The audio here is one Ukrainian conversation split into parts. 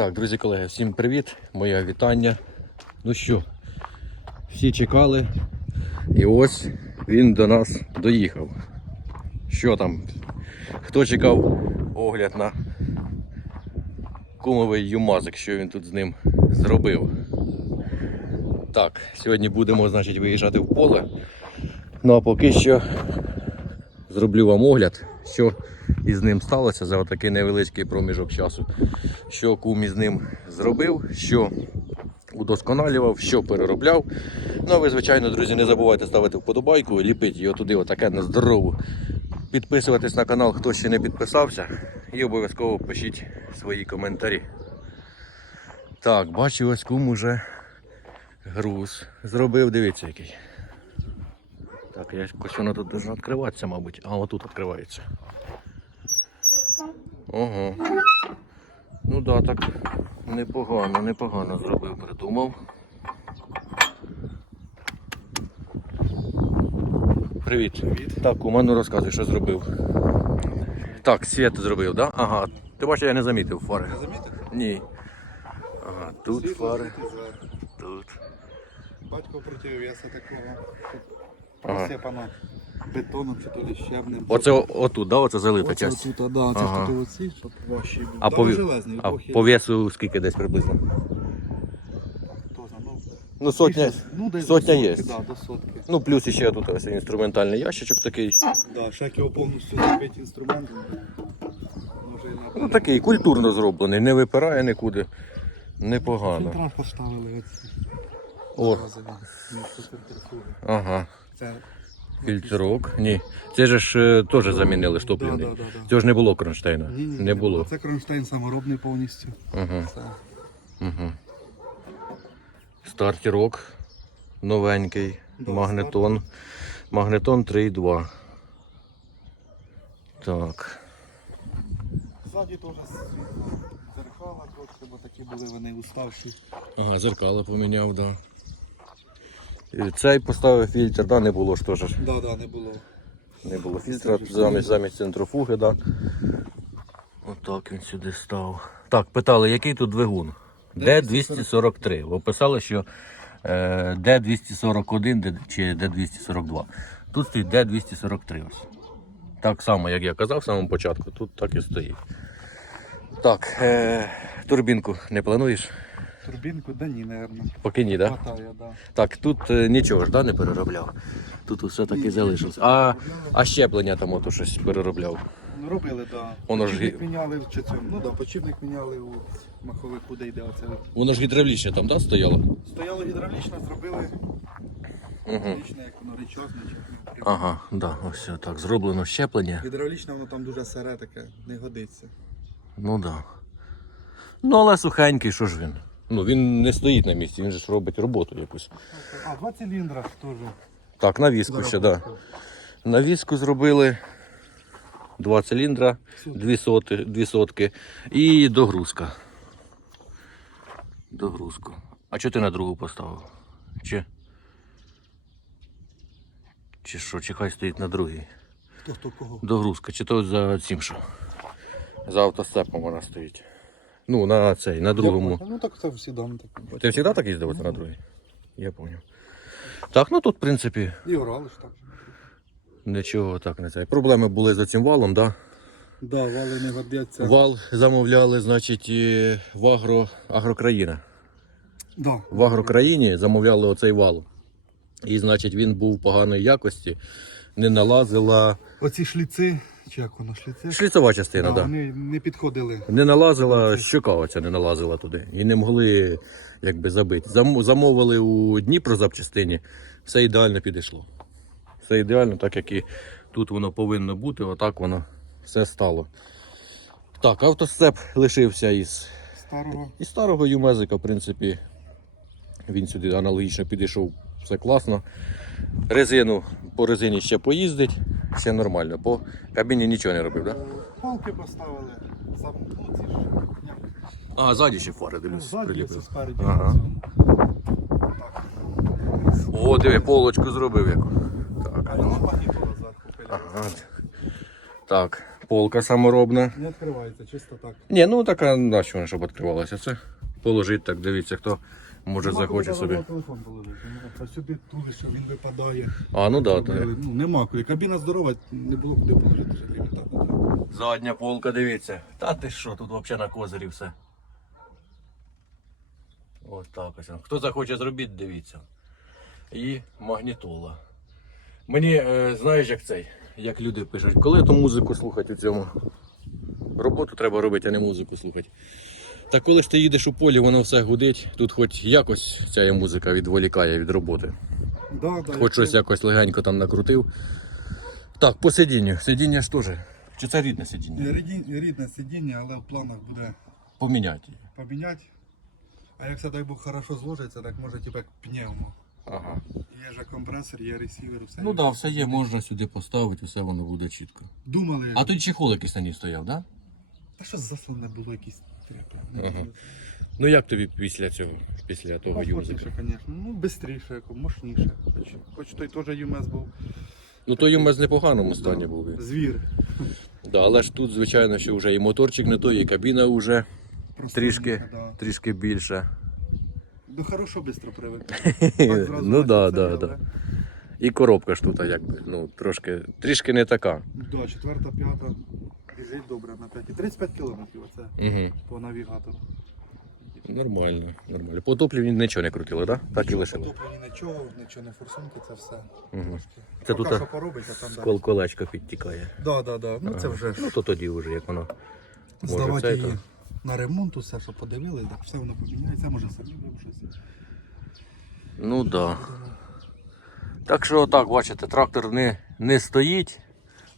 Так, друзі колеги, всім привіт, моє вітання. Ну що, всі чекали, і ось він до нас доїхав. Що там? Хто чекав огляд на кумовий юмазик, що він тут з ним зробив? Так, сьогодні будемо, значить, виїжджати в поле. Ну а поки що зроблю вам огляд, що із ним сталося за отакий невеличкий проміжок часу. Що кум із ним зробив, що удосконалював, що переробляв. Ну а ви, звичайно, друзі, не забувайте ставити вподобайку, ліпити його туди, отаке на здорову. Підписуватись на канал, хто ще не підписався, і обов'язково пишіть свої коментарі. Так, бачу, ось кум уже груз зробив, дивіться який. Так, я якось воно тут должно відкриватися, мабуть. А отут відкривається. Ого. Ну да, так непогано, непогано зробив, придумав. Привіт. Привіт. Так, кума, ну розказуй, що зробив. Так, світ зробив, да? Ага. Ти бачиш, я не замітив фари. Не замітив? Ні. Ага, тут Світло фари, тут. Батько проти веса такого. Ага. Бетоном чи то ли. Оце о- отут, да, оце залита Оце часть. тут, а, да, це Ага. тут оці, щоб. А Там по, ві- железний, а по весу скільки десь приблизно? Ну, Ну, сотня, більше- ну, десь сотня до сотки, Да, до сотки. Ну, плюс ще тут ось інструментальний ящичок такий. Да, ще його повністю зробити інструментом. Може і на Ну такий культурно зроблений, не випирає нікуди. Непогано. Фільтра поставили оці. О, ага. Це Фільтрок. Ні. Це ж е, теж замінили штоплівний. Да, да, да, да. Цього ж не було кронштейна. Ні, ні, Не було. Це кронштейн саморобний повністю. Угу. Це Угу. Стартерок новенький. Да, Магнетон. Магнетон 3,2. Так. Ззаді теж. Зеркала трохи, бо такі були вони уставші. Ага, зеркало поміняв, да. Цей поставив фільтр, да, не було ж теж. Да, да, не було. Не було фільтра замість, замість центрофуги, да. Отак він сюди став. Так, питали, який тут двигун? Д243. Описали, що е, Д241 чи Д242. Тут стоїть Д243. Ось. Так само, як я казав в самому початку, тут так і стоїть. Так, е, турбінку не плануєш? Турбінку, да ні, напевно. Поки ні, так? Да? Хватає, да. Так, тут е, нічого ж да, не переробляв. Тут все таки залишилось. А, а щеплення там ото щось переробляв. Ну, робили, да. Воно ж Почівник гі- міняли чи цьому. Ну да, почівник міняли у маховику, де йде оце. от. Воно ж гідравлічне там, да, стояло? Стояло гідравлічно, зробили гідравлічне, як воно речозне. чи як воно Ага, да, ось так. Зроблено щеплення. Гідравлічне воно там дуже сире таке, не годиться. Ну да. Ну, але сухенький, що ж він? Ну, він не стоїть на місці, він же ж робить роботу якусь. А, два циліндра теж. Так, навіску ще, так. Да. Навіску зробили. Два циліндра, дві, соти, дві сотки і догрузка. Догрузку. А чого ти на другу поставив? Чи? Чи що, чи хай стоїть на другій? Хто хто кого? Догрузка, чи то за цим що? За автостепом вона стоїть. Ну, на цей, на другому. Ну так це всі дам так. Ти завжди так їздив на другій? Я зрозумів. Так, ну тут, в принципі, І орали ж так. нічого так не це. Проблеми були за цим валом, так? Да? Да, вали не годяться. Вал замовляли, значить, в Агро, Агрокраїна. Да. В Агрокраїні замовляли оцей вал. І, значить, він був поганої якості, не налазила. Оці шліци, чи як воно? Шліцова частина, Да, так. Да. Вони не підходили. Не налазила, щука оця не налазила туди. І не могли якби забити. Зам- Замовили у Дніпро запчастині, все ідеально підійшло. Все ідеально, так як і тут воно повинно бути, отак воно все стало. Так, автосцеп лишився із, Старого. із старого Юмезика, в принципі. Він сюди аналогічно підійшов, все класно. Резину по резині ще поїздить, ще нормально. По кабіні нічого не робив, так? Да? Палки поставили. Сам, ну, ці ж, як, А, ззаді ще фари ну, дивлюсь. ззаді, приліпив. спереді. Ага. О, диви, полочку зробив яку. Так, магнітола зверху пиляє. ага. так полка саморобна. Не відкривається, чисто так. Ні, ну така на що вона, щоб відкривалася. Це положить так, дивіться, хто може захоче собі. телефон положити. А сюди туди, що він випадає. А, ну да, так. Ну, нема куди. Кабіна здорова, не було куди положити. Задня полка, дивіться. Та ти що, тут взагалі на козирі все. Ось так ось. Хто захоче зробити, дивіться. І магнітола. Мені, е, знаєш, як цей, як люди пишуть, коли то музику слухати у цьому. Роботу треба робити, а не музику слухати. Та коли ж ти їдеш у полі, воно все гудить, тут хоч якось ця музика відволікає від роботи. Да, да, Хоч щось якось легенько там накрутив. Так, по сидінню. Сидіння ж теж. Чи це рідне сидіння? Рідне, рідне сидіння, але в планах буде Поміняти. поміняти. А як це дай Бог хорошо зложиться, так може типу як пневмо. Ага. Є же компресор, є ресівер, все. Ну так, да, все є, можна сюди поставити, все воно буде чітко. Думали, А тут чехол якийсь на ній стояв, так? Да? та що засуне було якісь. Ага. Ну як тобі після цього, після того юзика? Звісно. Ну, швидше, мощніше. Хоч, хоч той теж ЮМС був. Ну то йому в непоганому стані був. він. Звір. Да, але ж тут, звичайно, що вже і моторчик не той, і кабіна вже Просто трішки, Да. трішки більша. До хорошо швидко привик. Ну да, да, да. І коробка ж тут якби, ну, трошки, трішки не така. Да, четверта, п'ята. Біжить добре на п'яті. 35 кілометрів оце Угу. по навігатору. Нормально, нормально. По топліві нічого не крутили, так? Да? Так і лишили. Потоплені нічого, нічого не форсунки, це все. Трошки. Це Поки тут, що поробить, а там далі. Кол колечко підтікає. Да, да, да. Ну це вже ж Ну то тоді вже як воно. Може, здавати це, її то- на ремонт, усе, що подивили, так все воно поміняється, може самі щось. Ну так. Да. Так що так, бачите, трактор не, не стоїть.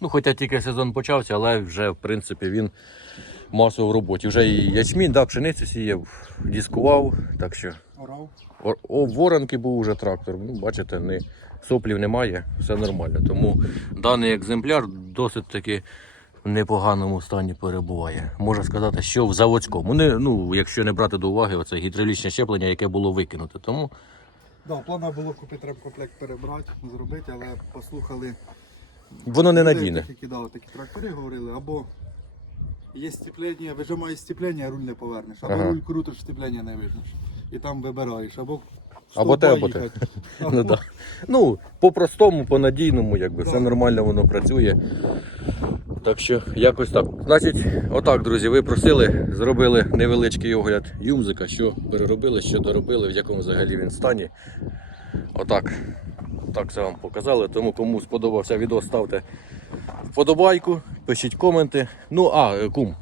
Ну, хоча тільки сезон почався, але вже в принципі він масово в роботі. Вже і ячмінь, да, пшеницю сіяв, дискував. Так що Орав. о, воронки був уже трактор. Ну, бачите, не, соплів немає, все нормально. Тому даний екземпляр досить таки в непоганому стані перебуває. Можна сказати, що в заводському. Не, ну, якщо не брати до уваги, оце гідравлічне щеплення, яке було викинуте. Тому Да, в планах було купити ремкомплект перебрати, зробити, але послухали. Воно не надійне. Які кидали такі трактори, говорили, або є степлення, вижимаєш степлення, а руль не повернеш, або Ага. руль крутиш, степлення не вижнеш. І там вибираєш, або Або те, або те. їхати. Ну, да. ну, по-простому, по-надійному, якби все нормально воно працює. Так що якось так. Значить, отак, друзі, ви просили, зробили невеличкий огляд юмзика, що переробили, що доробили, в якому взагалі він стані. Отак. Так це вам показали. Тому кому сподобався відео, ставте вподобайку, пишіть коменти. Ну, а, е, кум.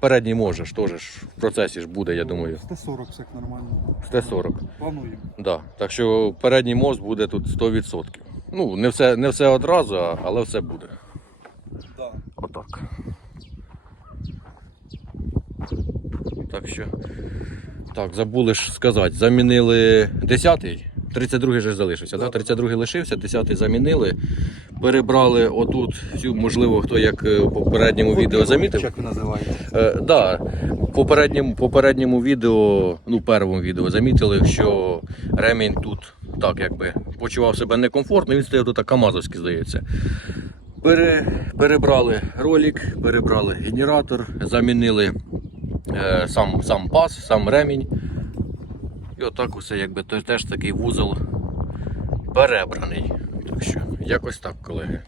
Передній можеш, теж в процесі ж буде, я думаю. 140 все нормально. З Т-40. Плануємо. Да. Так що передній мост буде тут 100%. Ну, не все, не все одразу, але все буде. Да. Отак. Так що. Так, забули ж сказати, замінили 10-й. 32-й же залишився, да? 32-й лишився, 10-й замінили. Перебрали отут, цю, можливо, хто як е, в попередньому відео замітив. Як називається? Е, да, в попередньому, попередньому відео, ну, першому відео замітили, що ремінь тут так якби почував себе некомфортно, він стояв тут Камазовський, здається. Пере, перебрали ролик, перебрали генератор, замінили е, сам, сам пас, сам ремінь. І отак усе якби теж такий вузол перебраний. Так що, якось так, колеги.